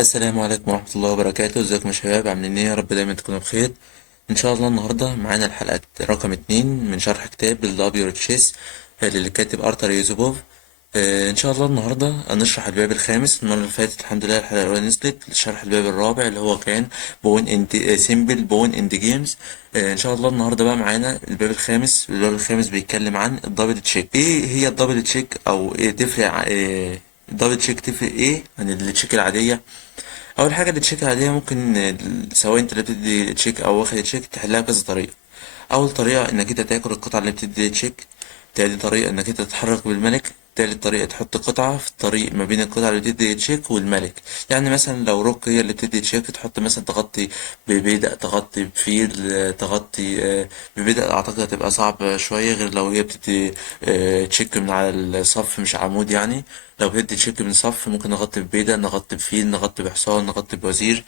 السلام عليكم ورحمة الله وبركاته. ازيكم يا شباب؟ عاملين ايه؟ يا رب دايما تكونوا بخير. ان شاء الله النهاردة معانا الحلقة رقم 2 من شرح كتاب الدبليو تشيس اللي كاتب ارتر يوزوبوف. ان شاء الله النهاردة هنشرح الباب الخامس. المرة اللي فاتت الحمد لله الحلقة الأولى نزلت لشرح الباب الرابع اللي هو كان بون اند سيمبل بون اند جيمز. ان شاء الله النهارده بقى معانا الباب الخامس. الباب الخامس بيتكلم عن الدبل تشيك. ايه هي الدبل تشيك او ايه تفرق؟ الدبل تشيك تفرق ايه عن التشيك العادية؟ اول حاجه التشيك العاديه ممكن سواء انت اللي بتدي تشيك او واخد تشيك تحلها كذا طريقه. اول طريقه انك انت تاكل القطعه اللي بتدي تشيك. تاني طريقه انك انت تتحرك بالملك. تالت طريقه تحط قطعه في الطريق ما بين القطعه اللي بتدي تشيك والملك. يعني مثلا لو روك هي اللي بتدي تشيك تحط مثلا تغطي ببيدق، تغطي بفيل، تغطي ببيدق. اعتقد هتبقى صعب شويه غير لو هي بتدي تشيك من على الصف مش عمود يعني. لو بتدي تشيك من صف ممكن نغطي ببيدق، نغطي بفيل، نغطي بحصان، نغطي بوزير.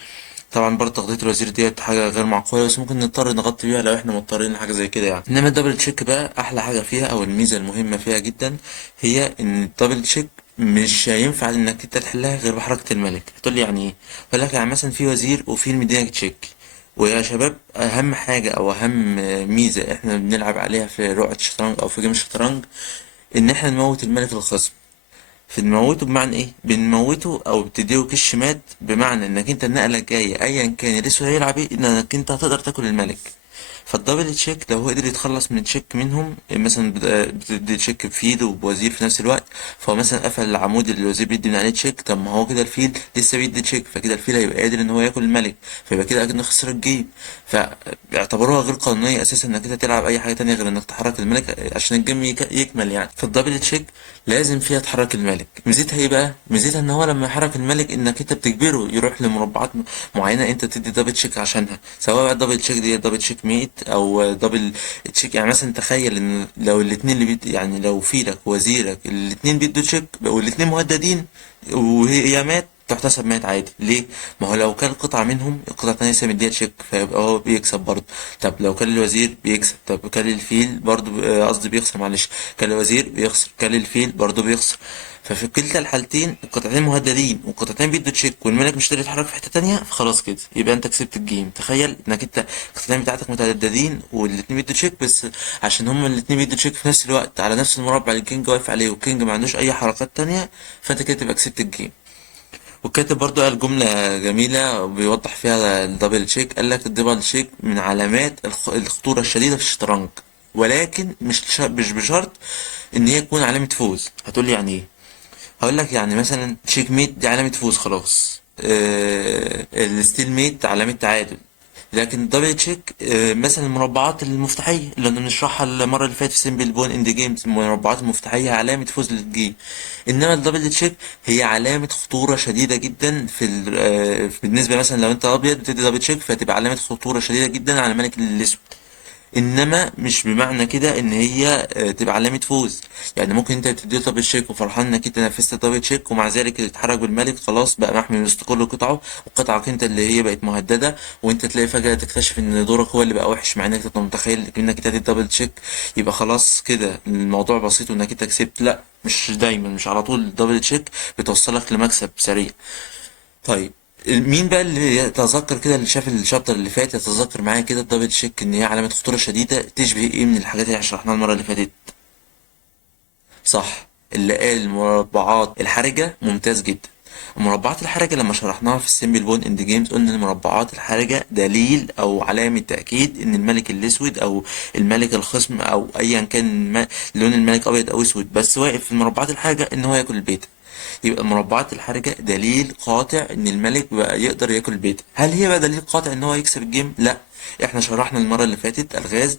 طبعا برضه تغطية الوزير ديت حاجة غير معقولة بس ممكن نضطر نغطي بيها لو احنا مضطرين لحاجة زي كده يعني. انما الدبل تشيك بقى احلى حاجة فيها او الميزة المهمة فيها جدا هي ان الدبل تشيك مش هينفع انك انت تحلها غير بحركة الملك. هتقول لي يعني ايه؟ اقول لك يعني مثلا في وزير وفي المدينة تشيك. ويا شباب اهم حاجة او اهم ميزة احنا بنلعب عليها في رقعة الشطرنج او في جيم الشطرنج ان احنا نموت الملك الخصم. بنموته بمعنى ايه؟ بنموته او بتديله كش مات، بمعنى انك انت النقله الجايه ايا كان الاسود هيلعب ايه انك انت هتقدر تاكل الملك. فالدبل تشيك لو هو قدر يتخلص من تشيك منهم مثلا بتدي تشيك بفيل وبوزير في نفس الوقت. فهو مثلا قفل العمود اللي الوزير بيدي من عليه تشيك. طب ما هو كده الفيل لسه بيدي تشيك فكده الفيل هيبقى قادر ان هو ياكل الملك. فيبقى كده اكنه خسر الجيم. فاعتبروها غير قانونيه اساسا انك انت تلعب اي حاجه تانية غير انك تحرك الملك عشان الجيم يكمل يعني. فالدبل تشيك لازم فيها تحرك الملك. ميزتها ايه بقى؟ ميزتها ان هو لما يحرك الملك انك انت بتجبره يروح لمربعات معينه انت تدي دبل تشيك عشانها. سواء بقى الدبل تشيك دي دبل تشيك ميت او دبل تشيك. يعني مثلا تخيل ان لو الاتنين اللي يعني لو فيلك وزيرك الاتنين بيدوا تشيك والاتنين مهددين وهي مات تحتسب مات عادي. ليه؟ ما هو لو كان قطعة منهم القطعة التانية لسه مديها تشيك فيبقى هو بيكسب برضه. طب لو كان الوزير بيكسب، طب كان الفيل برضه قصدي بيخسر معلش. كان الوزير بيخسر، كان الفيل برضه بيخسر. ففي كلتا الحالتين القطعتين مهددين والقطعتين بيدوا تشيك والملك مش قادر يتحرك في حتة تانية فخلاص كده يبقى انت كسبت الجيم. تخيل انك انت القطعتين بتاعتك متعددين والاتنين بيدوا تشيك بس عشان هما الاتنين بيدوا تشيك في نفس الوقت على نفس المربع اللي الكينج واقف عليه والكينج ما عندوش اي حركات تانية فانت كده تبقى كسبت الجيم. والكاتب برضو قال جملة جميلة بيوضح فيها الدبل تشيك. قال لك الدبل تشيك من علامات الخطورة الشديدة في الشطرنج، ولكن مش بشرط ان هي تكون علامة فوز. هتقولي يعني ايه؟ هقول لك يعني مثلا تشيك ميت دي علامة فوز خلاص. الستيل ميت علامة تعادل. لكن الدبل تشيك مثلا المربعات المفتاحية اللي كنا بنشرحها المرة اللي فاتت في سيمبل بون اند جيمز، المربعات المفتاحية علامة فوز للجيم. انما الدبل تشيك هي علامة خطورة شديدة جدا في بالنسبة مثلا لو انت ابيض بتدي دبل تشيك فتبقى علامة خطورة شديدة جدا على الملك الاسود. انما مش بمعنى كده ان هي تبقى علامة فوز. يعني ممكن انت تدي دبل تشيك وفرحان انك انت نفذت دبل تشيك ومع ذلك تتحرك بالملك خلاص بقى محمي من استقلال قطعه وقطعك انت اللي هي بقت مهددة. وانت تلاقي فجأة تكتشف ان دورك هو اللي بقى وحش مع انك تبقى متخيل انك انت تدي دبل تشيك يبقى خلاص كده الموضوع بسيط وانك انت كسبت. لا، مش دايما، مش على طول الدبل تشيك بتوصلك لمكسب سريع. طيب مين بقى اللي يتذكر كده اللي شاف الشابتر اللي فات يتذكر معايا كده الدبل تشيك ان هي علامة خطورة شديدة تشبه ايه من الحاجات اللي شرحناها المرة اللي فاتت؟ صح، اللي قال المربعات الحرجة ممتاز جدا. المربعات الحرجة لما شرحناها في السيمبل بون اند جيمز قلنا المربعات الحرجة دليل او علامة تأكيد ان الملك الاسود او الملك الخصم او ايا كان لون الملك ابيض او اسود بس واقف في المربعات الحرجة ان هو ياكل البيت. يبقى المربعات الحرجة دليل قاطع ان الملك بقى يقدر ياكل البيت. هل هي بقى دليل قاطع ان هو يكسب الجيم؟ لا. احنا شرحنا المرة اللي فاتت الغاز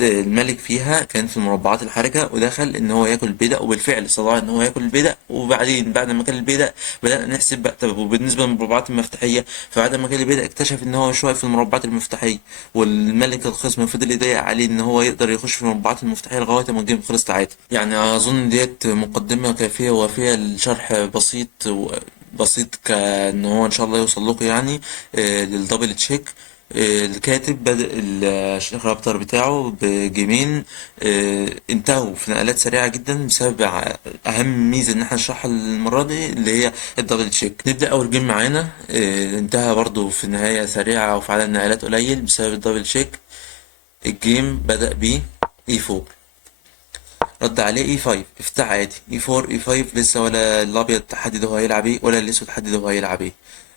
الملك فيها كان في المربعات الحرجة ودخل ان هو ياكل البيدق وبالفعل استطاع ان هو ياكل البيدق. وبعدين بعد ما كان البيدق بدأنا نحسب بقى طب وبالنسبة للمربعات المفتاحية فبعد ما كان البيدق اكتشف ان هو مش واقف في المربعات المفتاحية والملك الخصم فضل يضايق عليه ان هو يقدر يخش في المربعات المفتاحية لغاية ما الجيم خلص تعادل. يعني اظن ديت مقدمة كافية ووافية للشرح بسيط بسيط كان هو ان شاء الله يوصل لكم يعني للدبل تشيك. الكاتب بدأ الشابتر بتاعه بجيمين انتهوا في نقلات سريعة جدا بسبب أهم ميزة إن احنا نشرحها المرة دي اللي هي الدبل تشيك. نبدأ أول جيم معانا، انتهى برضو في نهاية سريعة وفي عدد نقلات قليل بسبب الدبل تشيك. الجيم بدأ ب E4، رد عليه E5، افتح عادي E4 E5، لسه ولا الأبيض حدد هو هيلعب ايه ولا الأسود حدد هو هيلعب ايه.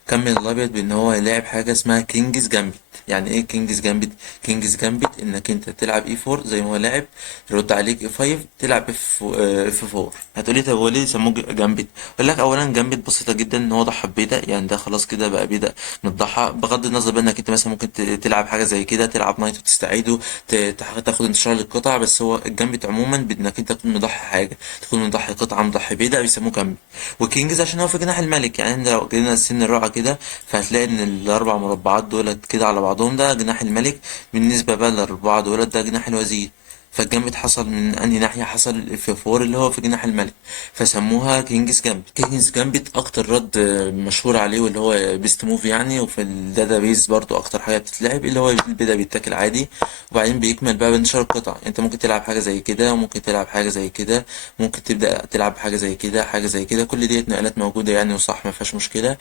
كمل الأبيض بإن هو هيلاعب حاجة اسمها كينجز جامبت. يعني ايه كينجز جامبت؟ كينجز جامبت إنك أنت تلعب E4 زي ما هو لاعب، يرد عليك E5 تلعب F4. هتقولي طب هو ليه سموه جامبت؟ أقول لك أولا جامبت بسيطة جدا، إن هو ضحى ببيدق، يعني ده خلاص كده بقى بيدق متضحى، بغض النظر بقى إنك أنت مثلا ممكن تلعب حاجة زي كده، تلعب نايت وتستعيده، تاخد انتشار للقطع، بس هو الجامبت عموما بإنك أنت تكون مضحي حاجة، تكون مضحي قطعة، مضحي بيدق، بيسموه جامبت. وكينجز عشان هو في جناح الملك، يعني إحنا لو جينا السن الرابعة كده فهتلاقي إن الأربع مربعات دولت كده على بعضهم ده جناح الملك، بالنسبة بقى للأربعة دولت ده جناح الوزير. فالجامبت حصل من أنهي ناحية؟ حصل الاف 4 اللي هو في جناح الملك، فسموها كينجز جامبت. كينجز جامبت أكتر رد مشهور عليه واللي هو بيست موف يعني، وفي الداتابيز برضو أكتر حاجة بتتلعب اللي هو البدا بيتاكل عادي، وبعدين بيكمل بقى بانتشار القطع. انت ممكن تلعب حاجة زي كده، وممكن تلعب حاجة زي كده، ممكن تبدأ تلعب حاجة زي كده، حاجة زي كده، كل ديت نقلات موجودة يعني وصح ما فيهاش مشكلة.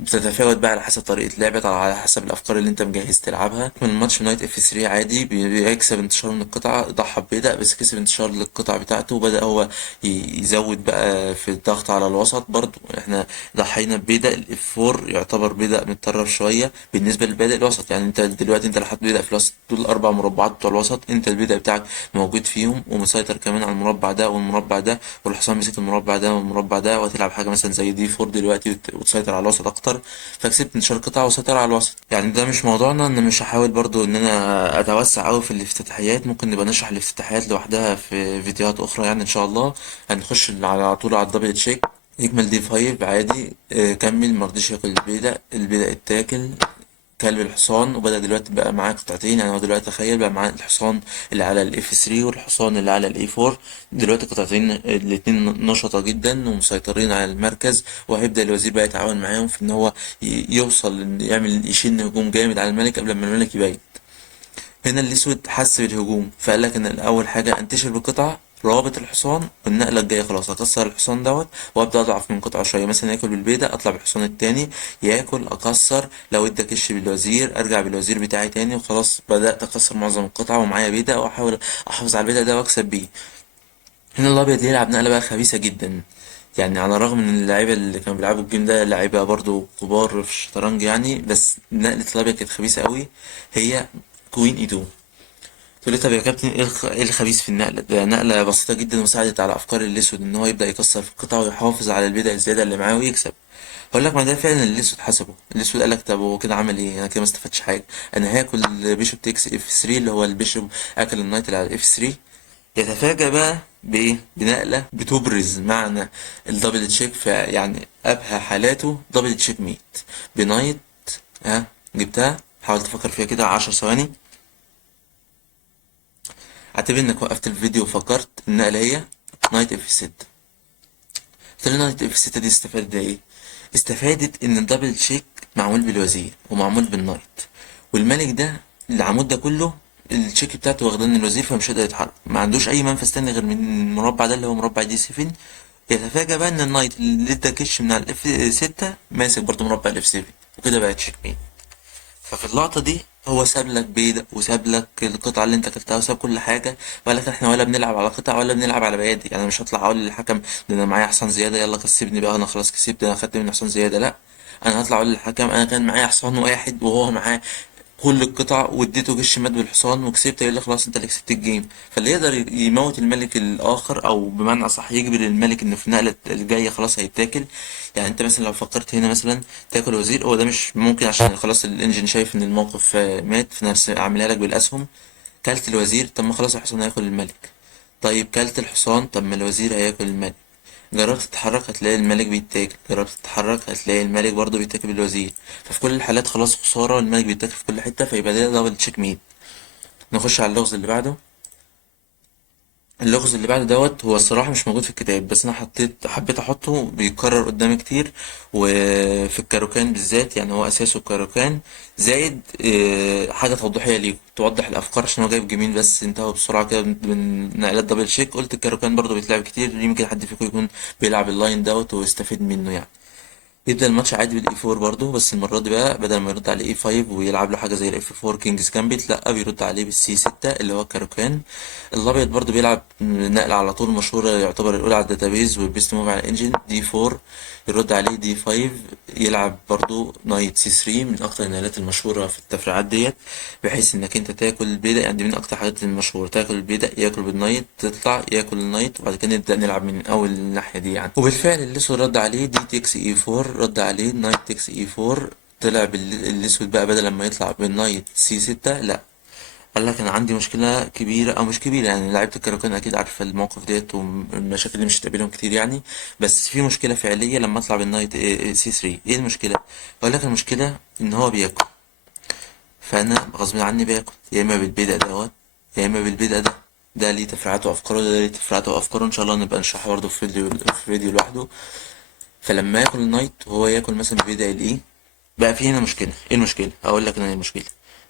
بتتفاوت بقى على حسب طريقة لعبك، على حسب الأفكار اللي أنت مجهز تلعبها. من الماتش نايت اف 3 عادي بيكسب انتشار من القطع، ضحى ببدأ بس كسب انتشار للقطع بتاعته، وبدأ هو يزود بقى في الضغط على الوسط. برضو احنا ضحينا ببدأ الاف 4، يعتبر بدأ متطرف شوية بالنسبة للبادئ الوسط. يعني انت دلوقتي انت لحد بدأ في الوسط، دول الأربع مربعات بتوع الوسط انت البدأ بتاعك موجود فيهم ومسيطر كمان على المربع ده والمربع ده، والحصان مسك المربع ده والمربع ده، وهتلعب حاجة مثلا زي دي 4 دلوقتي وتسيطر على الوسط أكتر، فكسبت انتشار قطع وسيطرة على الوسط. يعني ده مش موضوعنا، ان مش هحاول برضو ان انا اتوسع اوي في الافتتاحيات، ممكن نبقى نشرح الافتتاحيات لوحدها في فيديوهات اخرى يعني ان شاء الله. هنخش على طول على الدبل تشيك. يكمل دي 5 عادي، كمل مرضيش ياكل البيدق اتاكل، كلب الحصان، وبدأ دلوقتي بقى معاه قطعتين. يعني هو دلوقتي تخيل بقى معاه الحصان اللي على الاف 3 والحصان اللي على الاي 4، دلوقتي قطعتين الاتنين نشطة جدا ومسيطرين على المركز، وهيبدأ الوزير بقى يتعاون معاهم في ان هو يوصل يعمل يشن هجوم جامد على الملك قبل ما الملك يبين. هنا الأسود حس بالهجوم فقال لك إن أول حاجة أنتشر بقطعة رابط الحصان، والنقلة الجاية خلاص هكسر الحصان دوت وأبدأ أضعف من قطعة شوية، مثلا ياكل بالبيضة أطلع بالحصان التاني، ياكل أكسر، لو ادى كش بالوزير أرجع بالوزير بتاعي تاني، وخلاص بدأت أكسر معظم القطع ومعايا بيضة، وأحاول أحافظ على البيضة ده وأكسب بيه. هنا الأبيض يلعب نقلة بقى خبيثة جدا، يعني على الرغم من اللعيبة اللي كانوا بيلعبوا الجيم ده لعيبة برضو كبار في الشطرنج يعني، بس نقلة الأبيض كانت خبيثة قوي. هي كوين اي 2. تقول لي طب يا كابتن ايه إيه الخبيث في النقلة؟ ده نقلة بسيطة جدا وساعدت على أفكار الأسود إن هو يبدأ يكسر في القطع ويحافظ على البدع الزيادة اللي معاه ويكسب. هقول لك ما ده فعلا اللي الأسود حسبه. الأسود قال لك طب هو كده عمل إيه؟ أنا كده ما استفدتش حاجة. أنا هاكل بيشوب تكس اف 3 اللي هو البيشوب، أكل النايت اللي على اف 3. يتفاجأ بقى بإيه؟ بنقلة بتبرز معنى الدبل تشيك، في يعني أبهى حالاته دبل تشيك ميت بنايت. ها جبتها؟ حاول تفكر فيها كده 10 ثواني. اعتبر انك وقفت الفيديو وفكرت النقلة هي نايت اف 6. قلت له نايت اف 6 دي استفادت ايه؟ استفادت ان الدبل تشيك معمول بالوزير ومعمول بالنايت، والملك ده العمود ده كله التشيك بتاعته واخدان الوزير، فمش هيقدر يتحرك، ما عندوش اي منفذ تاني غير من المربع ده اللي هو مربع دي 7. يتفاجأ بقى ان النايت اللي ادى كش من على الاف 6 ماسك برضه مربع الاف 7، وكده بقى تشيك مين. ففي اللقطة دي هو ساب لك بيدق وساب لك القطعة اللي انت اكلتها وساب كل حاجة، وقال لك احنا ولا بنلعب على قطع ولا بنلعب على بيادق. يعني أنا مش هطلع اقول للحكم ده انا معايا حصان زيادة يلا كسبني بقى انا خلاص كسبت انا خدت منه حصان زيادة، لا. انا هطلع اقول للحكم انا كان معايا حصان واحد وهو معاه كل القطع واديته جيش مات بالحصان وكسبت، يقول لي خلاص انت اللي كسبت الجيم. فاللي يقدر يموت الملك الاخر او بمعنى اصح يجبر الملك انه في النقله الجايه خلاص هيتاكل. يعني انت مثلا لو فكرت هنا مثلا تاكل وزير، هو ده مش ممكن عشان خلاص الانجن شايف ان الموقف مات، في نفس اعملها لك بالاسهم. كلت الوزير طب ما خلاص الحصان هياكل الملك، طيب كلت الحصان طب ما الوزير هياكل الملك، جربت تتحرك هتلاقي الملك بيتاكل، جربت تتحرك هتلاقي الملك برضه بيتاكل بالوزير. ففي كل الحالات خلاص خسارة، الملك بيتاكل في كل حتة، فيبقى ده دبل تشيك ميت. نخش على اللغز اللي بعده. اللغز اللي بعد دوت هو الصراحة مش موجود في الكتاب، بس أنا حبيت أحطه، بيتكرر قدامي كتير وفي الكاروكان بالذات، يعني هو أساسه الكاروكان زائد حاجة توضيحية ليه توضح الأفكار، عشان هو جايب جيمين بس انتهوا بسرعة كده من نقلات دبل شيك. قلت الكاروكان برضه بيتلعب كتير، يمكن حد فيكم يكون بيلعب اللاين دوت ويستفيد منه يعني. يبدأ الماتش عادي بالاي 4 برضه، بس المرة دي بقى بدل ما يرد على اي 5 ويلعب له حاجة زي الاف 4 كينجز جامبيت، لا بيرد عليه بالسي 6 اللي هو الكاروكان. الابيض برضه بيلعب نقلة على طول مشهورة، يعتبر الاولى على الداتابيز والبيست موف على الانجن، دي 4 يرد عليه دي 5، يلعب برضه نايت سي 3 من اكتر النقلات المشهورة في التفريعات ديت، بحيث انك انت تاكل البيضة، يعني دي من اكتر الحاجات المشهورة، تاكل البيضة ياكل بالنايت، تطلع ياكل النايت، وبعد كده نبدأ نلعب من اول الناحية دي يعني. وبالفعل الاسود رد عليه دي تكس اي 4، رد عليه نايت تكس اي 4، طلع الاسود بقى بدل ما يطلع بالنايت سي 6 لا، قال لك انا عندي مشكله كبيره، او مش كبيره يعني، لعيبه الكاروكان اكيد عارفه الموقف ديت والمشاكل اللي مش هتقابلهم كتير يعني، بس في مشكله فعليه لما اطلع بالنايت سي 3. ايه المشكله؟ قال لك المشكله ان هو بياكل، فانا غصب عني باكل يا اما بالبدء دوت يا اما بالبدء ده. ده ليه تفريعاته وافكاره، ده ليه تفريعاته وافكاره، ان شاء الله نبقى نشرحها برضه في فيديو لوحده. فلما ياكل النايت وهو ياكل مثلا ببدء الايه، بقى في هنا مشكله. ايه المشكله؟ اقول لك انا ايه المشكله.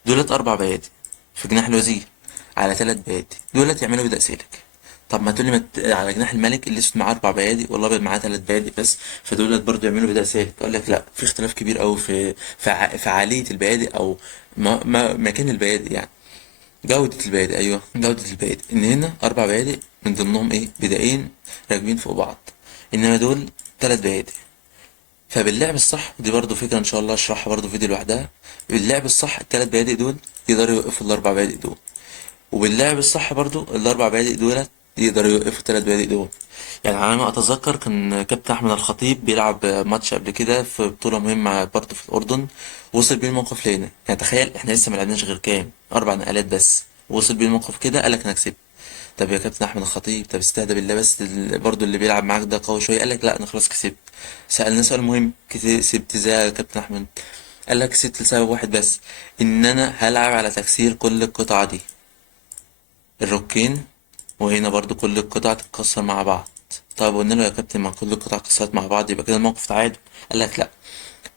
دولت اربع بيادق في جناح الوزير على ثلاث بيادق، دولت يعملوا بدء سالك. طب ما تقولي على جناح الملك الاسود معاه اربع بيادق والابيض معاه ثلاث بيادق بس، فدولت برضه يعملوا بدء سالك. اقول لك لا، في اختلاف كبير قوي في فعاليه البيادق، او مكان البيادق يعني، جودة البيادق. أيوه جودة البيادق، إن هنا أربع بيادق من ضمنهم إيه بدائين راكبين فوق بعض، إنما دول تلات بيادق. فباللعب الصح، ودي برضو فكرة ان شاء الله اشرحها برضو في فيديو لوحدها، باللعب الصح التلات بيادق دول يقدروا يوقفوا الاربع بيادق دول، وباللعب الصح برضو الاربع بيادق دول يقدروا يوقفوا التلات بيادق دول. يعني على ما اتذكر كان كابتن احمد الخطيب بيلعب ماتش قبل كده في بطولة مهمة برضو في الاردن، وصل بيه الموقف لينا. يعني تخيل احنا لسه ملعبناش غير كام اربع نقلات بس، وصل بيه الموقف كده قالك انا كسبت. طب يا كابتن احمد الخطيب، طب استهدى بالله، بس برضو اللي بيلعب معاك ده قوي شويه. قال لك لا انا خلاص كسبت. سالناه سؤال مهم، كسبت ازاي يا كابتن احمد؟ قال لك كسبت لسبب واحد بس، ان انا هلعب على تكسير كل القطعه دي، الروكين، وهنا برضو كل القطع تتكسر مع بعض. طب قلنا له يا كابتن ما كل القطع اتكسرت مع بعض يبقى كده الموقف تعادل. قال لك لا،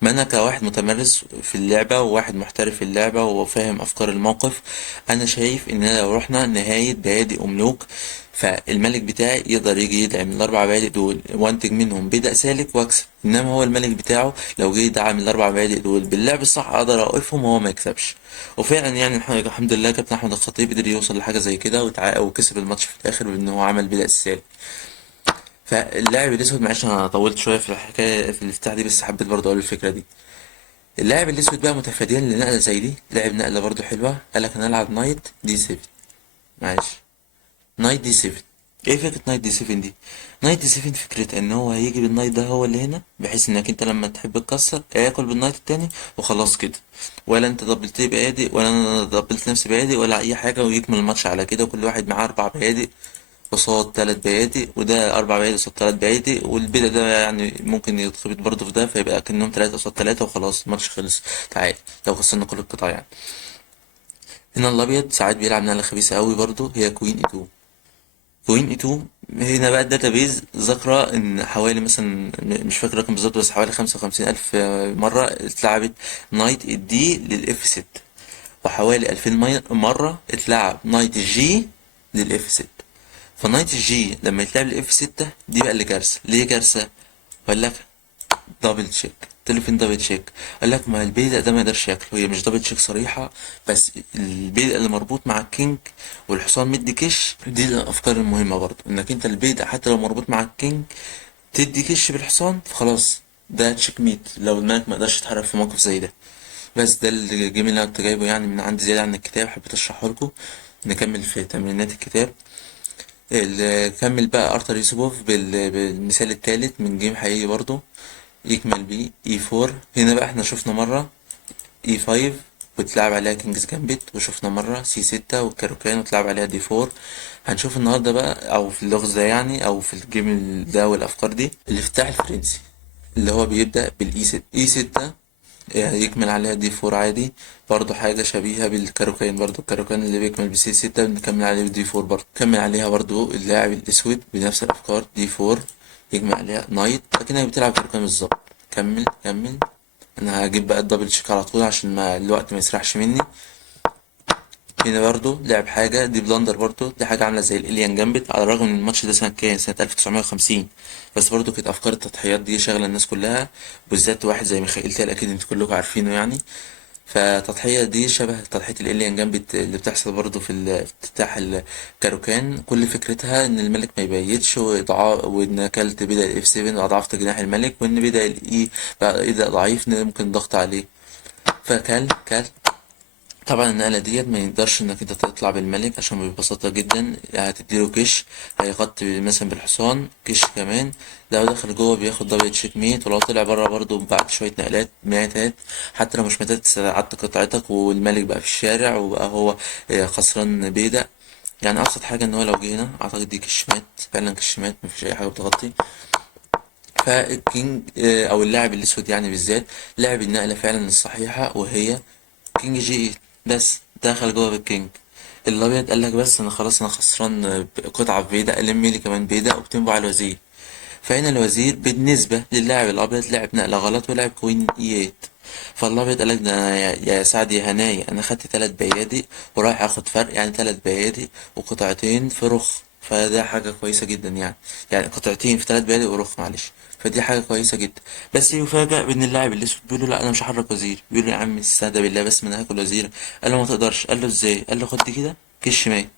ما انا كواحد متمرس في اللعبة وواحد محترف في اللعبة وفاهم افكار الموقف، انا شايف ان لو رحنا نهاية بيادق وملوك، فالملك بتاعي يقدر يجي يدعم الاربع بيادق دول وانتج منهم بدء سالك واكسب، انما هو الملك بتاعه لو جه يدعم الاربع بيادق دول باللعب الصح اقدر اوقفهم وهو ما يكسبش. وفعلا يعني الحمد لله كابتن احمد الخطيب قدر يوصل لحاجة زي كده وكسب الماتش في الاخر بان هو عمل بدء السالك. فاللاعب الاسود، معلش انا طولت شويه في الحكايه في الافتتاح دي، بس حبيت برضه اقول الفكره دي. اللاعب الاسود بقى متفاديا لنقله زي دي، لعب نقله برضو حلوه، قالك انا العب نايت دي 7. معلش، نايت دي 7. ايه فكره نايت دي 7 دي؟ نايت دي 7 فكرة ان هو هيجي بالنايت ده هو اللي هنا، بحيث انك انت لما تحب تكسر ياكل بالنايت التاني وخلاص كده، ولا انت دبلت بيادق ولا انا دبلت نفسي بيادق ولا اي حاجه، ويكمل الماتش على كده، وكل واحد معاه اربع بيادق قصاد تلات بيادق، وده أربع بيادق قصاد تلات بيادق، والبدء ده يعني ممكن يتخبط برضه في ده، فيبقى كأنهم تلاتة قصاد تلاتة وخلاص الماتش خلص تعادل لو خسرنا كل القطع يعني. هنا الأبيض ساعات بيلعب نقلة خبيثة أوي برضه، هي كوين اي 2. كوين اي 2 هنا بقى الداتابيز ذاكرة إن حوالي مثلا مش فاكر الرقم بالظبط، بس حوالي 55,000 مرة اتلعبت نايت الدي للإف 6، وحوالي 2000 مرة اتلعب نايت الجي للإف 6. فنايت الجي لما يتلعب الاف 6 دي بقى اللي كارثه. ليه كارثه؟ اقول لك دبل تشيك. تلفين دبل تشيك. قال لك ما البيدق ده ما يقدرش ياكله، هي مش دبل تشيك صريحه، بس البيدق اللي مربوط مع الكينج والحصان مدي كش، دي الافكار المهمه برضو، انك انت البيدق حتى لو مربوط مع الكينج تدي كش بالحصان فخلاص ده تشيك ميت، لو الملك ما قدرش يتحرك في موقف زي ده. بس ده الجيم اللي انا كنت جايبه يعني من عندي زياده عن الكتاب، حبيت اشرحه لكم. نكمل في تمرينات الكتاب. كمل بقى ارتر يوسبوف بالمثال الثالث من جيم حقيقي برضو، يكمل بيه اي 4. هنا بقى احنا شفنا مرة اي 5 وتلعب عليها كينجز جامبت، وشفنا مرة سي 6 والكاروكان وتلعب عليها دي 4. هنشوف النهاردة بقى او في اللغز ده يعني، او في الجيم ده والافكار دي، الافتتاح الفرنسي اللي هو بيبدأ بالاي 6. اي 6 يكمل عليها دي فور عادي. برضو حاجة شبيهة بالكاروكان، برضو الكاروكان اللي بيكمل بسي ستة بنكمل عليه بدي فور، برضو كمل عليها برضو اللاعب الأسود بنفس الأفكار دي فور، يجمع عليها نايت أكنك بتلعب كاروكان بالظبط. كمل كمل. أنا هجيب بقى الدبل تشيك على طول عشان ما الوقت ما يسرحش مني. هنا برضو لعب حاجة دي بلندر، برضو دي حاجة عاملة زي الإليان جامبت، على الرغم ان الماتش ده سنة كام، سنة 1950، بس برضو كانت أفكار التضحيات دي شاغلة الناس كلها، بالذات واحد زي ميخائيل تال أكيد انتوا كلكم عارفينه يعني. فالتضحية دي شبه تضحية الإليان جامبت اللي بتحصل برضو في افتتاح الكاروكان. كل فكرتها إن الملك ما يبيتش وإن كلت بدأ الإف 7 وأضعفت جناح الملك، وإن بدأ الإي بقى إذا ضعيف ممكن الضغط عليه. فكل طبعا النقلة ديت ما يقدرش انك انت تطلع بالملك، عشان ببساطة جدا هتديله كش، هيغطي مثلا بالحصان كش كمان. لو دخل جوه بياخد دبل تشيك ميت، ولو طلع بره برضه بعد شوية نقلات ماتات. حتى لو مش ماتت استعدت قطعتك والملك بقى في الشارع وبقى هو خسران بيدق. يعني ابسط حاجة ان هو لو جه هنا اعتقد دي كش مات، فعلا كش مات، مفيش اي حاجة بتغطي. فالكينج او اللاعب الاسود يعني بالذات لعب النقلة فعلا الصحيحة، وهي كينج جي 8 بس دخل جوه بالكينج. الابيض قال لك بس انا خلاص انا خسران قطعه بيضاء، الم لي كمان بيضاء وبتنبع على الوزير. فهنا الوزير بالنسبه للاعب الابيض لعب نقله غلط ولعب كوين اي 8. فالابيض قال لك ده أنا يا سعد يا هنايا انا خدت 3 بيادق ورايح اخد فرق، يعني 3 بيادق وقطعتين في رخ، فده حاجه كويسه جدا يعني. يعني قطعتين في 3 بيادق ورخ معلش، فدي حاجه كويسه جدا. بس يفاجأ بان اللاعب الاسود بيقول له لا انا مش هحرك وزير، بيقول له يا عم استهدى بالله بس ما انا هاكل وزير. قال له ما تقدرش. قال له ازاي؟ قال له خد دي كده كش مات.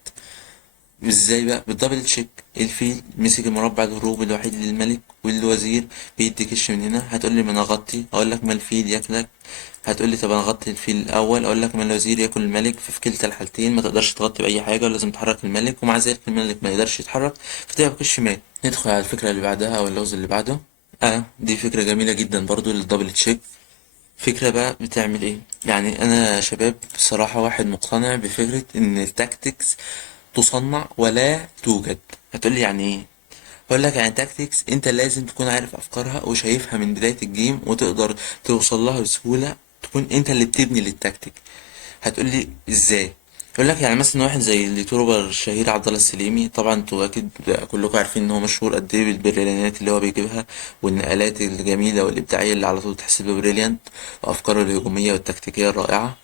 ازاي بقى؟ بالدبل تشيك. الفيل مسك المربع الهروب الوحيد للملك والوزير بيدي كش من هنا. هتقول لي ما انا اغطي، اقول لك ما الفيل ياكلك. هتقول لي طب انا اغطي الفيل الاول، اقول لك ما الوزير ياكل الملك. ففي كلتا الحالتين ما تقدرش تغطي باي حاجه ولازم تحرك الملك، ومع ذلك الملك ما يقدرش يتحرك فتبقى كش مات. ندخل على الفكره اللي بعدها او اللغز اللي بعده. دي فكره جميله جدا برضو للدبل تشيك. فكرة بقى بتعمل ايه؟ يعني انا يا شباب بصراحة واحد مقتنع بفكرة ان التاكتكس تصنع ولا توجد. هتقولي يعني ايه؟ هقول لك يعني تاكتكس انت لازم تكون عارف افكارها وشايفها من بداية الجيم وتقدر توصل لها بسهولة، تكون انت اللي بتبني للتكتيك. هتقولي ازاي؟ يقول لك يعني مثلا واحد زي اليوتيوبر الشهير عبد الله السليمي، طبعا انتوا اكيد كلكم عارفين ان هو مشهور قد ايه بالبريليانات اللي هو بيجيبها والنقلات الجميله والابداعيه اللي على طول تحس له بريليانت، وافكاره الهجوميه والتكتيكيه الرائعه.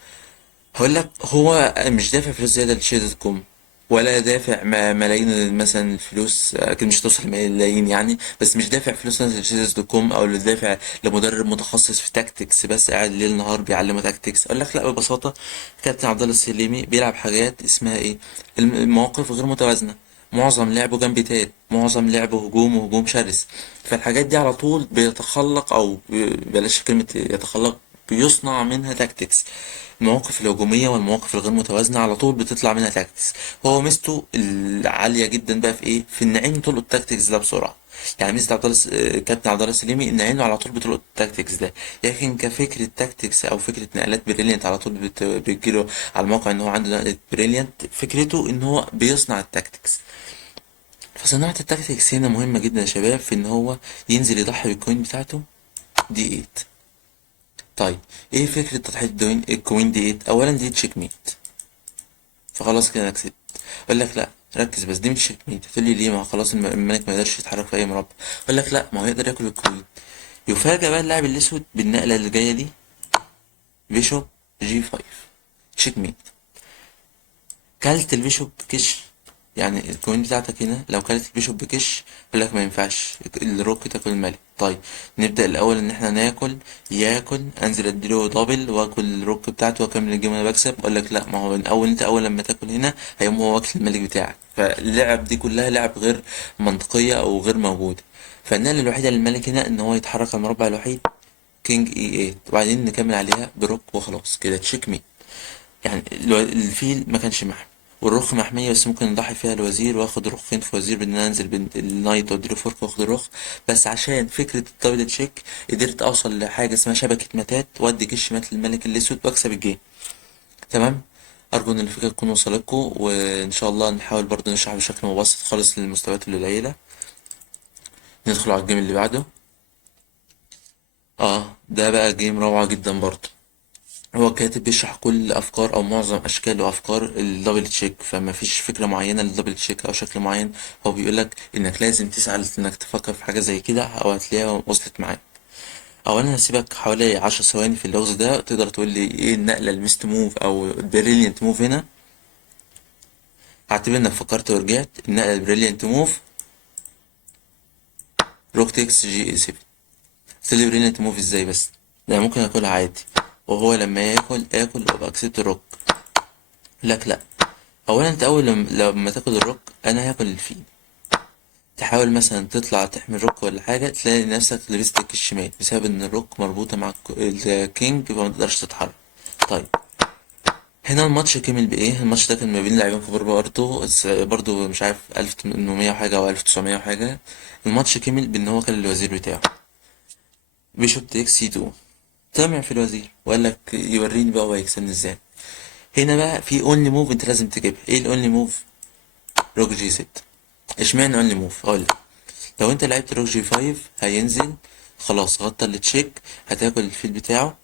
هقول لك هو مش دافع فلوس زياده لشركه كوم، ولا دافع ملايين مثلا الفلوس، اكيد مش توصل ملايين يعني، بس مش دافع فلوس مثلا لشيزس دوت كوم، او اللي دافع لمدرب متخصص في تاكتكس بس قاعد ليل نهار بيعلمه تاكتكس. اقول لك لا، ببساطه كابتن عبد الله السليمي بيلعب حاجات اسمها ايه، المواقف غير متوازنه. معظم لعبه جنب تات، معظم لعبه هجوم وهجوم شرس. فالحاجات دي على طول بيتخلق او بلاش كلمه يتخلق، بيصنع منها تاكتكس. المواقف الهجومية والمواقف الغير متوازنة على طول بتطلع منها تاكتكس. هو ميزته العالية جدا بقى في ايه؟ في ان عينه تلقط التاكتكس ده بسرعة. يعني ميزة كابتن عبد الله السليمي ان عينه على طول بتلقط التاكتكس ده. لكن كفكرة تاكتكس او فكرة نقلات بريليانت على طول بتجيله على الموقع ان هو عنده نقلة بريليانت، فكرته ان هو بيصنع التاكتكس. فصناعة التاكتكس هنا مهمة جدا يا شباب، في ان هو ينزل يضحي بالكوين بتاعته دي 8. طيب ايه فكرة تضحية الكوين دي 8؟ اولا دي تشيك ميت، فخلاص كده انا كسبت. اقول لك لا ركز بس دي مش تشيك ميت. هتقول لي ليه؟ ما هو خلاص الملك ما يقدرش يتحرك في اي مربع. اقول لك لا، ما هو يقدر ياكل الكوين. يفاجأ بقى اللاعب الاسود بالنقلة اللي جاية دي، بيشوب جي 5 تشيك ميت. كلت البيشوب بكش، يعني الكوين بتاعتك هنا لو كلت البيشوب بكش يقول لك ما ينفعش الروك تاكل الملك. طيب نبدأ الأول إن احنا ياكل أنزل أديله دبل وآكل الروك بتاعته وأكمل الجيم وأنا بكسب. أقول لك لأ، ما هو الأول أنت أول لما تاكل هنا هيقوم هو واكل الملك بتاعك. فاللعب دي كلها لعب غير منطقية أو غير موجودة. فالنقلة الوحيدة للملك هنا إن هو يتحرك على المربع الوحيد كينج اي 8، وبعدين نكمل عليها بروك وخلاص كده تشيك ميت. يعني الفيل ما كانش محمي، والرخ محمية بس ممكن نضحي فيها الوزير واخد رخين في وزير بان انا انزل بين النايت واديله فورك واخد الرخ. بس عشان فكرة الدبل تشيك قدرت اوصل لحاجة اسمها شبكة ماتات وادي كش مات للملك الاسود واكسب الجيم. تمام. ارجو ان الفكرة تكون وصلتكم، وان شاء الله نحاول برضه نشرح بشكل مبسط خالص للمستويات القليلة. ندخل على الجيم اللي بعده. اه ده بقى جيم روعة جدا برضه. هو كاتب بيشرح كل افكار او معظم اشكال وافكار الدبل تشيك، فما فيش فكره معينه للدبل تشيك او شكل معين. هو بيقولك انك لازم تسعى انك تفكر في حاجه زي كده او هتلاقيها وصلت معاك. اولا هسيبك حوالي 10 ثواني في اللغز ده، تقدر تقول لي ايه النقله الميست موف او البريليانت موف هنا. هعتبر انك فكرت ورجعت. النقله البريليانت موف روك تكس جي اي 7. تقول لي بريليانت موف ازاي بس؟ ده ممكن اكلها عادي، وهو لما اكل وابقى كسبت الروك. لك لا. اولا انت اول لما تاكل الروك انا هاكل الفيل. تحاول مثلا تطلع تحمي الروك ولا حاجة، تلاقي نفسك لبست الكيش الشمال بسبب ان الروك مربوطة مع الكينج، يبقى متقدرش تتحرك. طيب هنا الماتش كمل بايه؟ الماتش ده كان ما بين لاعبين كبار برضه، برضه مش عارف 1800 وحاجة او 1900 وحاجة. الماتش كمل بان هو كان الوزير بتاعه بيشوب تيك سي 2. طمع في الوزير وقال لك يوريني بقى هو هيكسبني ازاي. هنا بقى في اونلي موف انت لازم تجيبها. ايه الاونلي موف؟ روك جي 6. اشمعنى اونلي موف؟ اقول لك. لو انت لعبت روك جي 5 هينزل خلاص غطى التشيك، هتاكل الفيل بتاعه.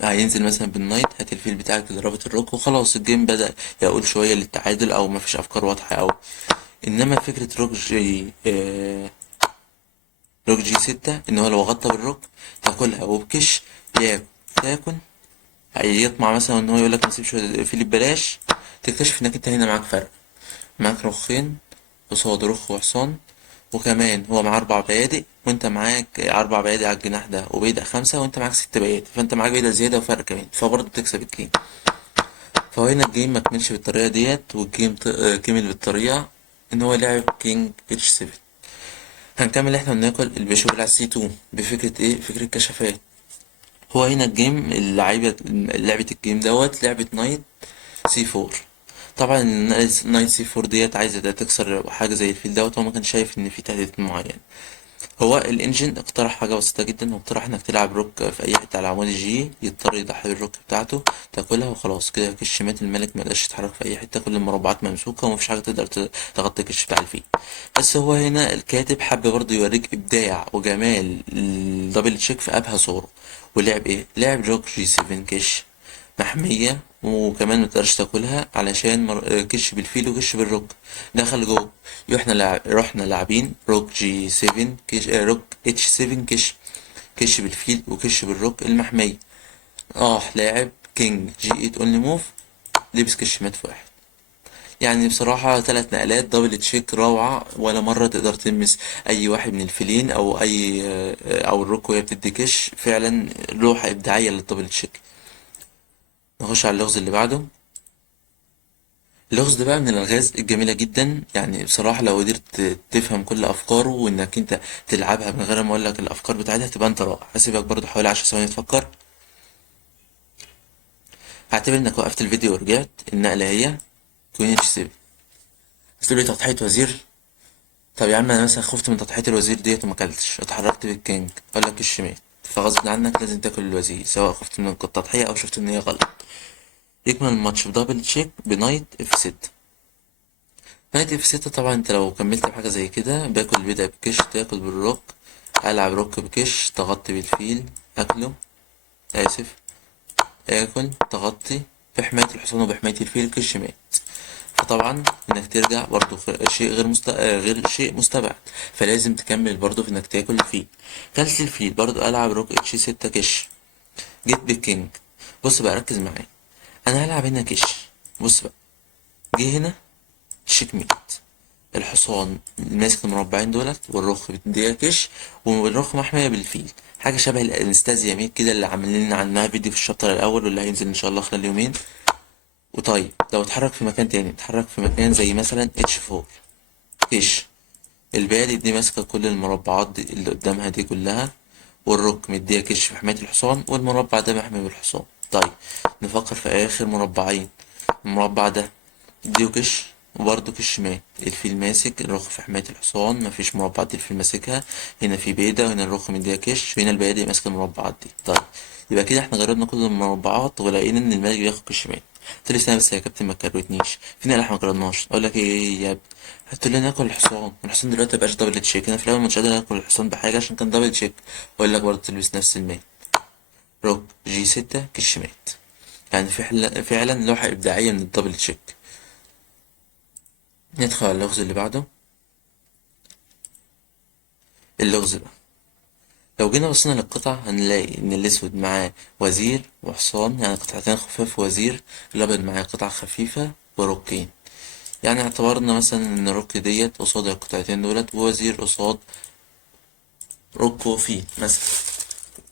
هينزل مثلا بالنايت، هات الفيل بتاعك ضربة الروك وخلاص الجيم بدأ يقول شوية للتعادل او مفيش افكار واضحة اوي. انما فكرة روك جي 6 ان هو لو غطى بالروك تاكلها وبكش ياكل تاكل. هيطمع مثلا ان هو يقولك مسيبش الفيل ببلاش، تكتشف انك انت هنا معاك فرق. معاك رخين قصاد رخ وحصان، وكمان هو معاه 4 بيادق وانت معاك 4 بيادق على الجناح ده وبيدق 5 وانت معاك 6 بيادق، فانت معاك بيدق زيادة وفرق كمان، فبرضه تكسب الجيم. فهو هنا الجيم مكملش بالطريقة ديت، والجيم كمل بالطريقة ان هو لعب كينج اتش 7. هنكمل احنا وناكل البيشوب على سي 2 بفكرة ايه؟ فكرة كشافات. هو هنا الجيم اللعيبة لعبة الجيم دوت لعبة نايت سي 4. طبعا نايت سي 4 ديت عايزة تكسر حاجة زي الفيل دوت، هو ما كان شايف ان في تهديد معين. هو الانجن اقترح حاجة بسيطة جدا، هو اقترح انك تلعب روك في اي حتة على عمود الجي، يضطر يضحي بالروك بتاعته تاكلها وخلاص كده كش مات الملك، ما يقدرش يتحرك في اي حتة، كل المربعات ممسوكة ومفيش حاجة تقدر تغطي الكش بتاع الفيل. بس هو هنا الكاتب حب برضه يوريك ابداع وجمال الدبل تشيك في ابهى صوره. ولعب ايه؟ لعب روك جي 7 كش محمية، وكمان متقدرش تاكلها علشان كش بالفيل وكش بالروك دخل جوه. رحنا لاعبين روك جي 7 كش، روك اتش 7 كش، كش بالفيل وكش بالروك المحمية. لاعب كينج جي 8 اونلي موف، لبس كش مات في واحد. يعني بصراحة 3 نقلات دبل تشيك روعة، ولا مرة تقدر تلمس أي واحد من الفيلين أو أي أو الروك وهي بتدي كش. فعلا لوحة إبداعية للدبل تشيك. نخش على اللغز اللي بعده. اللغز ده بقى من الألغاز الجميلة جدا، يعني بصراحة لو قدرت تفهم كل أفكاره وإنك أنت تلعبها من غير ما أقولك الأفكار بتاعتها تبقى أنت رائع. هسيبك برضو حوالي 10 ثواني تفكر. هعتبر إنك وقفت الفيديو ورجعت. النقلة هي كوين اتش 7. هتقولي تضحية وزير؟ طب يا عم أنا مثلا خفت من تضحية الوزير ديت ومكلتش، اتحركت بالكينج أقولك الشمال، فغصب عنك لازم تاكل الوزير سواء خفت من التضحية أو شفت إن هي غلط. يكمل الماتش بدبل تشيك بنايت اف 6. نايت اف 6 طبعا انت لو كملت بحاجة زي كده باكل بدأ بكش تاكل بالروك، ألعب روك بكش تغطي بالفيل أكله، آسف، آكل تغطي بحماية الحصان وبحماية الفيل كش مات. فطبعا انك ترجع برضو شيء غير شيء مستبعد، فلازم تكمل برضو في انك تاكل الفيل. كلت الفيل برضو ألعب روك اتش 6 كش، جيت بالكينج. بص بقى ركز معايا، انا هلعب هنا كش. بص بقى، جه هنا شيك ميت، الحصان ماسك المربعين دولت والرخ بتديها كش، والرخ محمية بالفيل، حاجة شبه الانستازيا ميت كده اللي عاملين عنها فيديو في الشابتر الأول واللي هينزل إن شاء الله خلال يومين. وطيب لو اتحرك في مكان تاني، اتحرك في مكان زي مثلا اتش 4 كش، البادي دي ماسكة كل المربعات دي اللي قدامها دي كلها، والرك مديها كش في حماية الحصان والمربع ده محمي بالحصان. طيب نفكر في آخر مربعين. المربع ده اديله كش وبرضه كش مات، الفيل ماسك الرخ في حماية الحصان، مفيش مربعات الفيل ماسكها، هنا في بيضة وهنا الرخ مديها كش وهنا البيادق ماسكة المربعات دي. طيب يبقى كده احنا جربنا كل المربعات ولقينا ان الملك بياخد كش مات. قلت له استنى بس يا كابتن ما تكروتنيش، في نقله احنا ما جربناش. اقول لك ايه يا ابني؟ قلت له ناكل الحصان، الحصان دلوقتي مبقاش دبل تشيك، انا في الاول مش قادر اكل الحصان بحاجه عشان كان دبل تشيك. اقول لك برضه تلبس نفس المال. روك جي 6 كشمات، يعني فعلا لوحه ابداعيه من الدبل تشيك. ندخل على اللغز اللي بعده. اللغز ده لو جينا بصينا للقطع هنلاقي إن الأسود معاه وزير وحصان، يعني قطعتين خفاف وزير. الأبيض معاه قطعة خفيفة وروكين، يعني اعتبرنا مثلا إن الروك ديت قصاد القطعتين دولت، ووزير قصاد روك وفيه مثلا.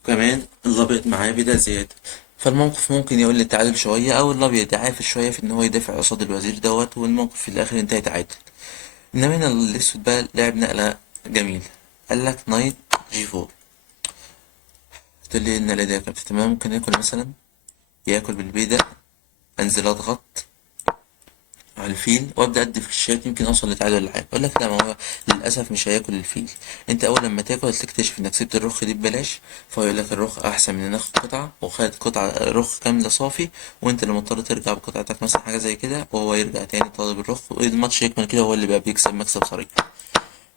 كمان الأبيض معاه بدأ زيادة، فالموقف ممكن يقول للتعادل شوية، أو الأبيض يعافر شوية في إن هو يدافع قصاد الوزير دوت، والموقف في الآخر ينتهي تعادل. إنما هنا الأسود بقى لعب نقلة جميلة، قالك نايت جي 4. قلت لي ان الاداء كانت تمام، ممكن ياكل مثلا، ياكل بالبيدق، انزل اضغط على الفيل وابدا ادي في الشات، يمكن اوصل لتعادل ولا حاجه. اقول لك لا، ما هو للاسف مش هياكل الفيل. انت اول لما تاكل تكتشف انك سبت الرخ دي ببلاش، فهو يقول لك الرخ احسن من ان ناخد قطعه، وخد قطعه رخ كامله صافي، وانت اللي مضطر ترجع بقطعتك مثلا، حاجه زي كده، وهو يرجع تاني طالب الرخ، والماتش يكمل كده، وهو اللي بقى بيكسب مكسب صريح.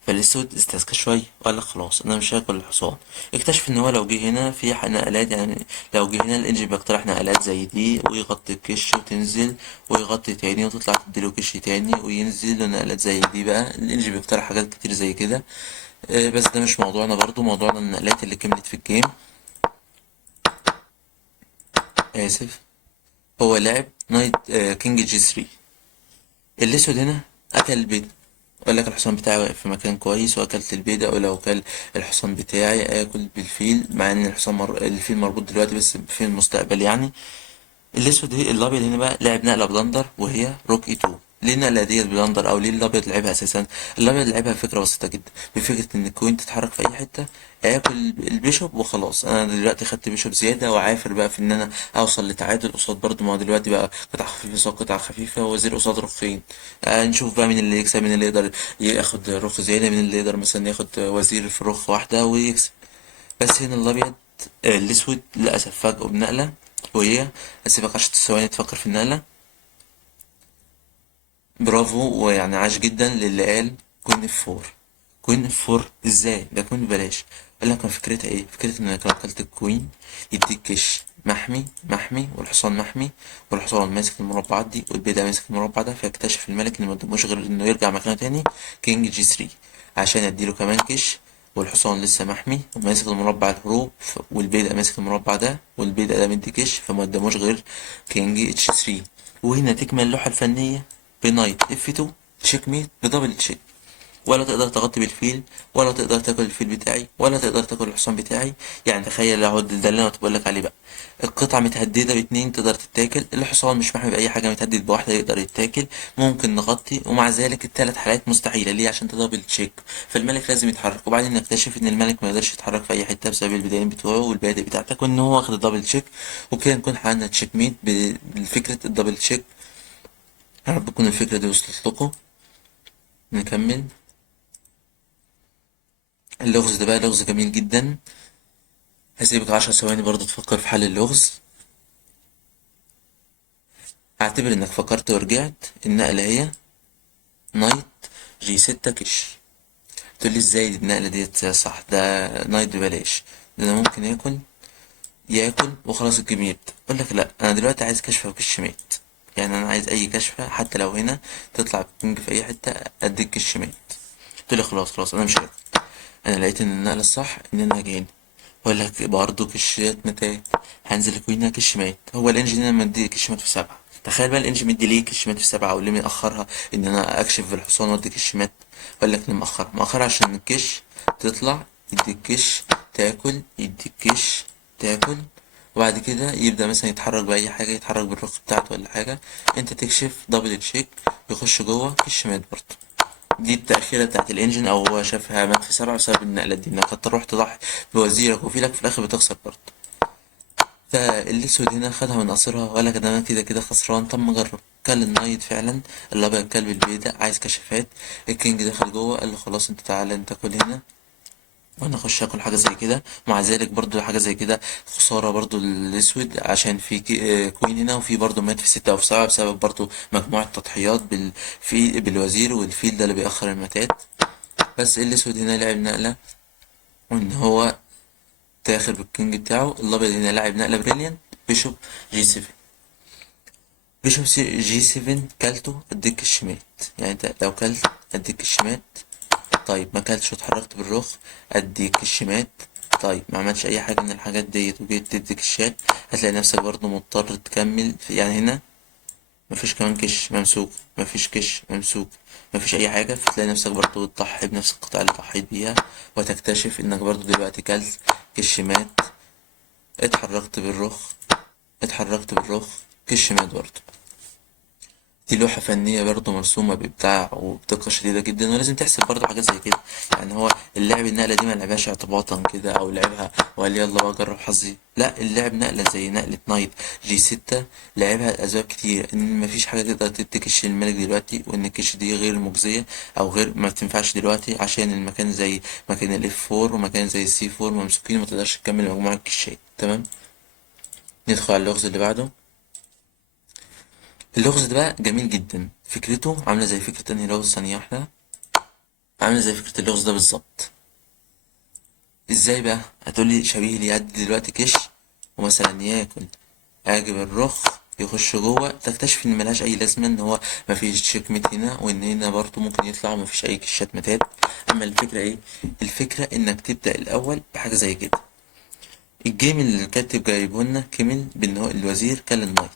فالاسود استذكى شوية وقال لك خلاص انا مش هاكل الحصان. اكتشف ان هو لو جه هنا في نقلات، يعني لو جه هنا الانجن بيقترح نقلات زي دي، ويغطي الكش وتنزل، ويغطي تاني وتطلع تديله كش تاني وينزل، ونقلات زي دي بقى الانجن بيقترح حاجات كتير زي كده. بس ده مش موضوعنا، برضو موضوعنا النقلات اللي كملت في الجيم. اسف. هو لعب نايت كينج جي 3. الاسود هنا اكل البيض، قال لك الحصان بتاعي واقف في مكان كويس، واكلت البيضة، او لو كل الحصان بتاعي اكل بالفيل، مع ان الفيل مربوط دلوقتي بس في المستقبل يعني. الاسود الابيض هنا بقى لعب نقله بلندر، وهي روك اي 2. ليه النقله ديت بلندر، او ليه الابيض لعبها اساسا؟ الابيض لعبها بفكره بسيطه جدا، بفكره ان الكوين تتحرك في اي حته، اكل البيشوب وخلاص. انا دلوقتي خدت بيشوب زياده، وعافر بقى في ان انا اوصل لتعادل قصاد، برضو ما هو دلوقتي بقى قطعه خفيفه قصاد قطعه خفيفه، ووزير قصاد رخين. نشوف بقى مين اللي يكسب، مين اللي يقدر ياخد رخ زياده، مين اللي يقدر مثلا ياخد وزير في رخ واحده ويكسب. بس هنا الابيض الاسود للاسف فاجئه بنقله، وهي، هسيبك 10 ثواني تفكر في النقله. برافو، ويعني عاش جدا للي قال كوين اف 4. كوين اف 4 ازاي؟ ده كوين ببلاش. قال لك فكرتها ايه؟ فكرة انك لو اكلت الكوين يديك كش محمي والحصان محمي، والحصان ماسك المربعات دي، والبيضة ماسك المربع ده، فيكتشف الملك ان ما قداموش غير انه يرجع مكانه تاني كينج جي 3، عشان اديله كمان كش، والحصان لسه محمي وماسك المربع الهروب، والبيضة ماسك المربع ده، والبيضة ده مدي كش، فما قداموش غير كينج اتش 3. وهنا تكمل اللوحة الفنية بنايت اف 2 تشيك ميت بدبل تشيك. ولا تقدر تغطي بالفيل، ولا تقدر تاكل الفيل بتاعي، ولا تقدر تاكل الحصان بتاعي. يعني تخيل، لو ده اللي انا كنت بقول لك عليه بقى، القطعة متهددة باتنين تقدر تتاكل، الحصان مش محمي بأي حاجة متهدد بواحدة يقدر يتاكل، ممكن نغطي، ومع ذلك التلات حالات مستحيلة. ليه؟ عشان تدبل تشيك، فالملك لازم يتحرك، وبعدين نكتشف ان الملك ما يقدرش يتحرك في اي حتة بسبب البدايين بتوعه والبادئ بتاعتك، وان هو واخد الدبل تشيك. وكده نكون حققنا تشيك ميت بفكرة الدبل تشيك. يا رب تكون الفكرة دي وصلت لكم. نكمل. اللغز ده بقى لغز جميل جدا، هسيبك 10 ثواني برضو تفكر في حل اللغز. هعتبر انك فكرت ورجعت. النقلة هي نايت جي 6 كش. تقولي ازاي النقلة ديت صح؟ ده نايت ببلاش، ده انا ممكن ياكل وخلاص الجيم يبدأ. اقول لك لا، انا دلوقتي عايز كشف وكش ميت، يعني انا عايز اي كشفة حتى لو هنا تطلع بكينج في اي حتة اديك كش ميت. قلت لي خلاص خلاص انا مش هاكل. انا لقيت ان النقلة الصح ان انا اجي هنا، ولا برضه كشات متات، هنزل كوينة كش مات. هو الانجن هنا مدي كش مات في 7. تخيل بقى الانجن مدي ليه كش مات في 7، او ليه مأخرها ان انا اكشف بالحصان وادي كش مات. قال لك ليه مأخرها عشان الكش تطلع يديك كش تاكل، يديك كش تاكل، وبعد كده يبدأ مثلا يتحرك بأي حاجة، يتحرك بالرخ بتاعته ولا حاجة، انت تكشف دبل تشيك، يخش جوه كش مات برضه. دي التأخيرة بتاعت الانجن، او هو شافها مات في 7 بسبب النقلة دي، انك هتروح تضحي بوزيرك وفيلك في الاخر بتخسر برضه. فالاسود هنا خدها من قصرها وقال لك ده انا كده كده خسران، طب ما اجرب. كل النايت فعلا، الابيض كلب البيضة عايز كشفات. الكينج دخل جوه، قال له خلاص انت تعالى انت كل هنا، وانا اخش اكل حاجه زي كده. ومع ذلك برضو حاجه زي كده خساره برضو الاسود، عشان في كوين هنا، وفي برضو مات في 6 او 7 بسبب برضو مجموعه تضحيات في بالوزير والفيل ده اللي بيأخر الماتات. بس الاسود هنا لعب نقله، وان هو تاخر بالكينج بتاعه. الابيض هنا لعب نقله بريليانت، بيشوب جي 7. بيشوب جي 7 كلته اديك الشمات، يعني انت لو كلت اديك الشمات. طيب ما كلتش واتحركت بالرخ اديك الشمات. طيب ما عملتش اي حاجه من الحاجات ديت وجيت تديك الشات، هتلاقي نفسك برضو مضطر تكمل يعني هنا مفيش كمان كش ممسوك، مفيش كش ممسوك، مفيش اي حاجه، فتلاقي نفسك برضو تضحي بنفس القطع اللي ضحيت بيها، وتكتشف انك برضو دلوقتي كلت كش مات. اتحركت بالرخ، اتحركت بالرخ، كش مات برضو. دي لوحة فنية برضه مرسومة بإبداع وبدقة شديدة جدا، ولازم تحسب برضه حاجات زي كده. يعني هو اللعب النقلة دي ما لعبهاش اعتباطا كده، أو لعبها وقال يلا بقى أجرب حظي. لا، اللعب نقلة زي نقلة نايت جي 6 لعبها لأسباب كتير، إن مفيش حاجة تقدر تتكش الملك دلوقتي، وإن الكش دي غير مجزية أو غير ما تنفعش دلوقتي، عشان المكان زي مكان الاف 4 ومكان زي السي 4 ممسوكين، ومتقدرش تكمل مجموعة كشات. تمام، ندخل على اللغز اللي بعده. اللغز ده بقى جميل جدا، فكرته عاملة زي فكرة انهي لغز ثانية واحدة، عاملة زي فكرة اللغز ده بالظبط. ازاي بقى؟ هتقولي شبيه اليد دلوقتي كش، ومثلا ياكل اجب الرخ يخش جوه، تكتشف ان ملهاش اي لازمة، ان هو مفيش تشيك ميت هنا، وان هنا برضه ممكن يطلع ومفيش اي كشات متات. اما الفكرة ايه؟ الفكرة انك تبدأ الاول بحاجة زي كده. الجيم اللي الكاتب جايبهولنا كمل بان هو الوزير كل النايت،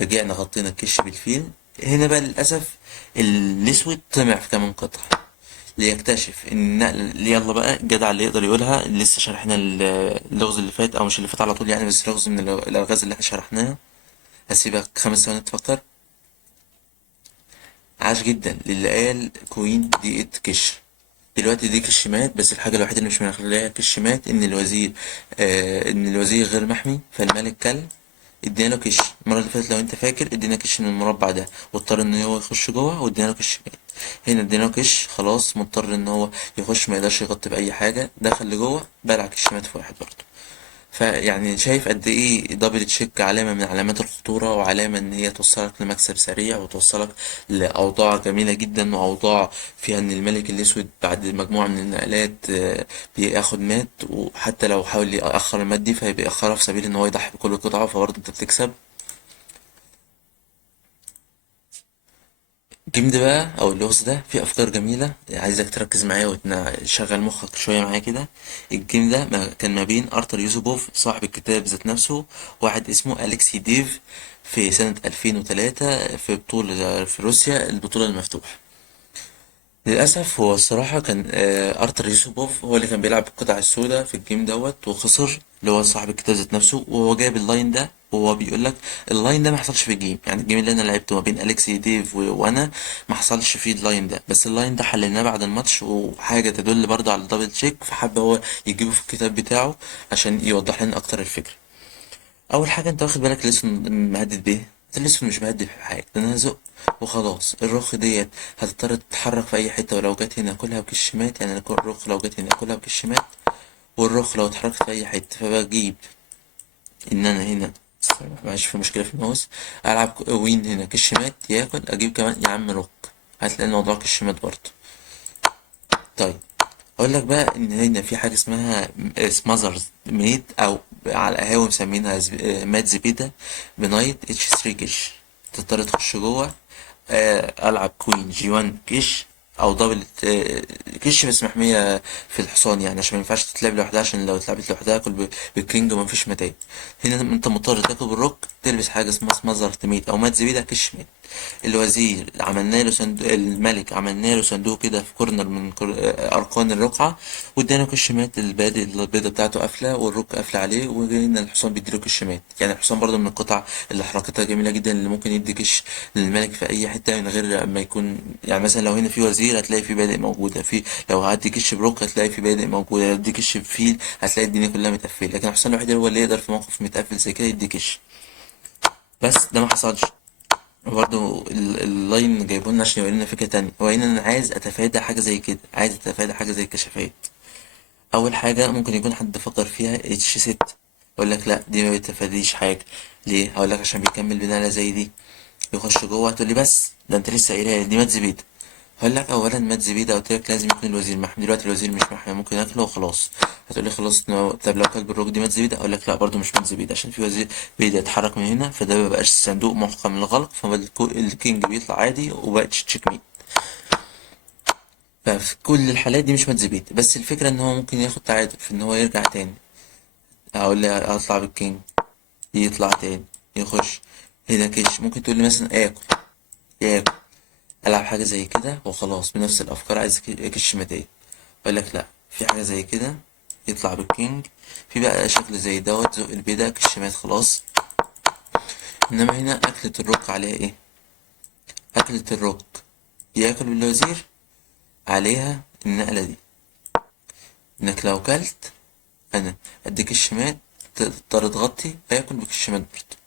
رجعنا غطينا الكش بالفيل. هنا بقى للأسف الأسود طمع في كمان قطعة، ليكتشف ان النقلة اللي يلا بقى الجدع اللي يقدر يقولها، اللي لسه شارحنا اللغز اللي فات، او مش اللي فات على طول يعني، بس لغز من الالغاز اللي احنا شرحناها. هسيبك 5 ثواني تفكر. عاش جدا للي قال كوين دي ات كش. دلوقتي دي كشمات، بس الحاجة الوحيدة اللي مش مخليها كشمات ان الوزير ان الوزير غير محمي، فالملك كل. ادينا له كش المرة اللي فاتت لو انت فاكر، ادينا كش من المربع ده واضطر ان هو يخش جوه، وادينا له كش مات. هنا ادينا له كش خلاص، مضطر ان هو يخش، ما يقدرش يغطي بأي حاجة، دخل لجوه بلع كش مات في واحد برضه. فيعني شايف قد ايه دبل تشيك علامة من علامات الخطورة، وعلامة ان هي توصلك لمكسب سريع، وتوصلك لأوضاع جميلة جدا، وأوضاع فيها ان الملك الأسود بعد مجموعة من النقلات بياخد مات، وحتى لو حاول يأخر المات دي فهيبقى يأخرها في سبيل ان هو يضحي بكل قطعة، فبرضه انت بتكسب. الجيم ده بقى او اللغز ده فيه افكار جميله، عايزك تركز معايا وتشغل مخك شويه معايا كده. الجيم ده كان ما بين ارتر يوسوبوف صاحب الكتاب ذات نفسه، واحد اسمه اليكسي ديف، في سنه 2003 في بطوله في روسيا، البطوله المفتوحه. للأسف هو الصراحة كان أرتر يوسوبوف هو اللي كان بيلعب بالقطع السوداء في الجيم دوت وخسر، اللي هو صاحب الكتاب ذات نفسه، وهو جايب اللاين ده، وهو بيقول لك اللاين ده ما حصلش في الجيم، يعني الجيم اللي انا لعبته ما بين اليكسي ديف وانا ما حصلش فيه اللاين ده، بس اللاين ده حللناه بعد الماتش، وحاجه تدل برضه على الدبل تشيك، فحب هو يجيبه في الكتاب بتاعه عشان يوضح لنا اكتر الفكره. اول حاجه انت واخد بالك الاسم مهدد بيه؟ الاسم مش مهدد في حاجه، ده انا هزق وخلاص. الرخ ديت هتضطر تتحرك في اي حته، ولو جت هنا كلها بكشمات، يعني الرخ لو جت هنا كلها بكشمات، والرخ لو اتحركت في اي حته، فبجيب ان انا هنا ماشي في مشكله في الماوس، العب وين هنا كشمات ياكل، اجيب كمان يا عم روك، هتلاقي الموضوع كشمات برضه. طيب اقول لك بقى ان هنا في حاجه اسمها سماذرز ميد، او على القهاوي مسمينها مات زبيدة بنايت اتش 3 كش. تضطر تخش جوه العب كوين جي 1 كش، او دبل كش، بس محميه في الحصان، يعني عشان ما ينفعش تتلعب لوحدها، عشان لو اتلعبت لوحدها اكل بالكينج ومفيش متات. هنا انت مضطر تاكل بالروك، تلبس حاجه اسمها سماذر ميد او مات زبيدة كش ميد. الوزير عملنا له صندوق، الملك عملنا له صندوق كده في كورنر من اركان الرقعه، وادانا كش مات البادئ، البيضه بتاعته قافله والرك قافله عليه، وجينا الحصان بيديله كش مات. يعني الحصان برضه من القطع اللي حركتها جميله جدا، اللي ممكن يدي كش للملك في اي حته من غير ما يكون، يعني مثلا لو هنا في وزير هتلاقي في بادئ موجوده، في لو هدي كش بروك هتلاقي في بادئ موجوده، لو هدي كش بفيل هتلاقي الدنيا كلها متقفله، لكن الحصان الوحيد هو اللي يقدر في موقف متقفل زي كده يدي كش. بس ده ما حصلش. برضه اللاين جايبه لنا عشان يورينا فكرة تانية، هو هنا انا عايز اتفادى حاجة زي كده، عايز اتفادى حاجة زي الكشافات. اول حاجه ممكن يكون حد فكر فيها اتش 6، يقول لك لا دي ما بتفاديش حاجه. ليه؟ هقول لك عشان بيكمل بنقله زي دي، يخش جوه هتقول لي بس ده انت لسه قايلها لي دي مات زبيده. هقول لك اولا مات زبيده قلت لك لازم يكون الوزير محمي، دلوقتي الوزير مش محمي ممكن اكله وخلاص. هتقول لي خلاص طب لو كلب الروج دي مات زبيده، اقول لك لا برضو مش مات زبيده عشان في وزير بيبدا يتحرك من هنا، فده مبقاش صندوق محكم للغلق، فالكينج بيطلع عادي وبقت تشيك ميت. ففي كل الحالات دي مش مات زبيده، بس الفكره ان هو ممكن ياخد تعادل في ان هو يرجع تاني. هقول لي هطلع بالكينج، يطلع تاني، يخش هنا كش، ممكن تقول لي مثلا ياكل العب حاجه زي كده وخلاص بنفس الافكار عايز اكش متين. اقول لك لا، في حاجه زي كده يطلع بالكينج، في بقى شكل زي دوت زق البيضة كش مات خلاص. انما هنا اكلة الروك عليها ايه؟ اكلة الروك ياكل بالوزير عليها النقلة دي، انك لو كلت انا اديك الشمال تضطر تغطي فياكل بالشمال برضه.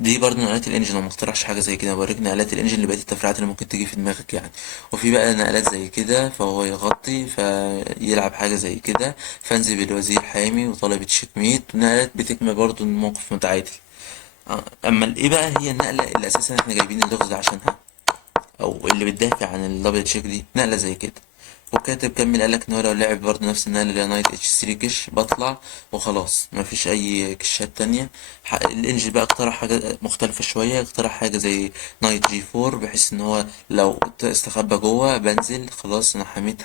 دي برضه نقلات الانجن، انا مخترعش حاجه زي كده، بوريك نقلات الانجن اللي بقت التفريعات اللي ممكن تيجي في دماغك يعني. وفي بقى نقلات زي كده فهو يغطي فيلعب حاجه زي كده، فانزل بالوزير حامي وطالب تشيك ميت، ونقلات بتكمل برضه الموقف متعادل. اما الايه بقى هي النقله اللي اساسا احنا جايبين اللغز ده عشانها، او اللي بتدافع عن الدبل تشيك دي، نقله زي كده. وكاتب كمل قالك ان هو لو لعب برضه نفس النقله اللي هي نايت اتش 3 كش بطلع وخلاص مفيش اي كشات تانية. الانجل بقى اقترح حاجه مختلفه شويه، اقترح حاجه زي نايت جي 4 بحيث ان هو لو استخبى جوه بنزل خلاص انا حميت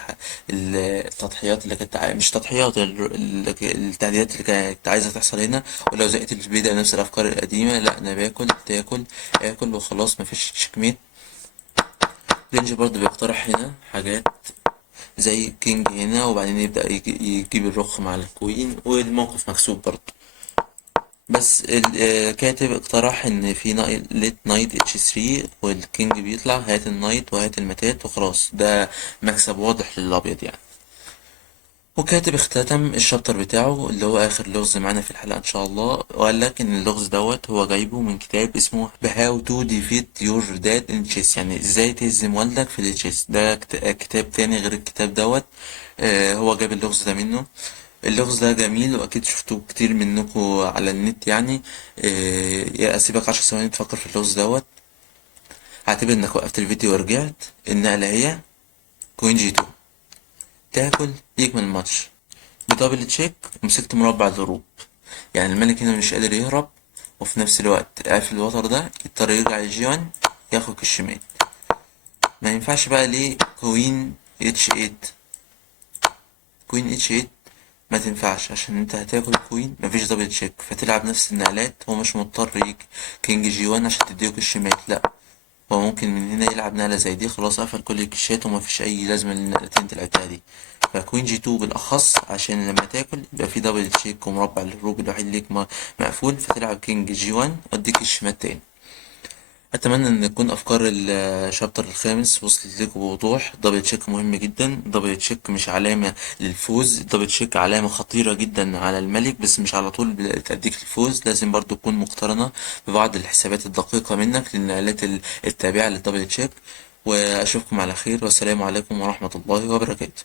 التضحيات اللي كانت مش تضحيات التعديلات اللي كانت عايزه تحصل هنا. ولو زقت البيدا نفس الافكار القديمه، لا انا باكل تاكل اكل وخلاص مفيش تشيكميت. رينج برضه بيقترح هنا حاجات زي كينج هنا، وبعدين يبدأ يجيب الرخ مع الكوين والموقف مكسوب برضه. بس الكاتب اقترح ان في ليت نايت اتش 3 والكينج بيطلع هات النايت وهات المتات وخلاص، ده مكسب واضح للابيض يعني. وكاتب اختتم الشابتر بتاعه اللي هو اخر لغز معانا في الحلقة ان شاء الله، وقال لك ان اللغز دوت هو جايبه من كتاب اسمه How to Defeat Your Dad in Chess، يعني ازاي تهزم والدك في التشيس. ده كتاب تاني غير الكتاب دوت. هو جاب اللغز ده منه. اللغز ده جميل واكيد شفتوه كتير منكم على النت يعني. اسيبك 10 ثواني تفكر في اللغز دوت. هعتبر انك وقفت الفيديو ورجعت. النقلة هي كوين جي 2، تاكل يكمل الماتش بدبل تشيك ومسكت مربع الهروب، يعني الملك هنا مش قادر يهرب، وفي نفس الوقت قافل الوتر ده يضطر يرجع للجيوان ياخد الشمال. ما ينفعش بقى ليه كوين اتش 8؟ كوين اتش 8 ما تنفعش عشان انت هتاكل كوين مفيش دبل تشيك، فتلعب نفس النقلات. هو مش مضطر يجي كينج جي 1 عشان تديك الشمال، لا هو ممكن من هنا يلعب نقلة زي دي خلاص قفل كل الكشات ومفيش أي لازمة للنقلتين انت لعبتها دي. فكوين جي 2 بالأخص عشان لما تاكل يبقى في دبل تشيك ومربع الهروب الوحيد ليك مقفول، فتلعب كينج جي 1 واديك الشمال تاني. أتمنى إن تكون أفكار الشابتر الخامس وصلت لكم بوضوح. دبل تشيك مهم جدا، دبل تشيك مش علامة للفوز، دبل تشيك علامة خطيرة جدا على الملك بس مش على طول بتأديك الفوز، لازم برضو تكون مقترنة ببعض الحسابات الدقيقة منك للنقلات التابعة للدبل تشيك. وأشوفكم على خير والسلام عليكم ورحمة الله وبركاته.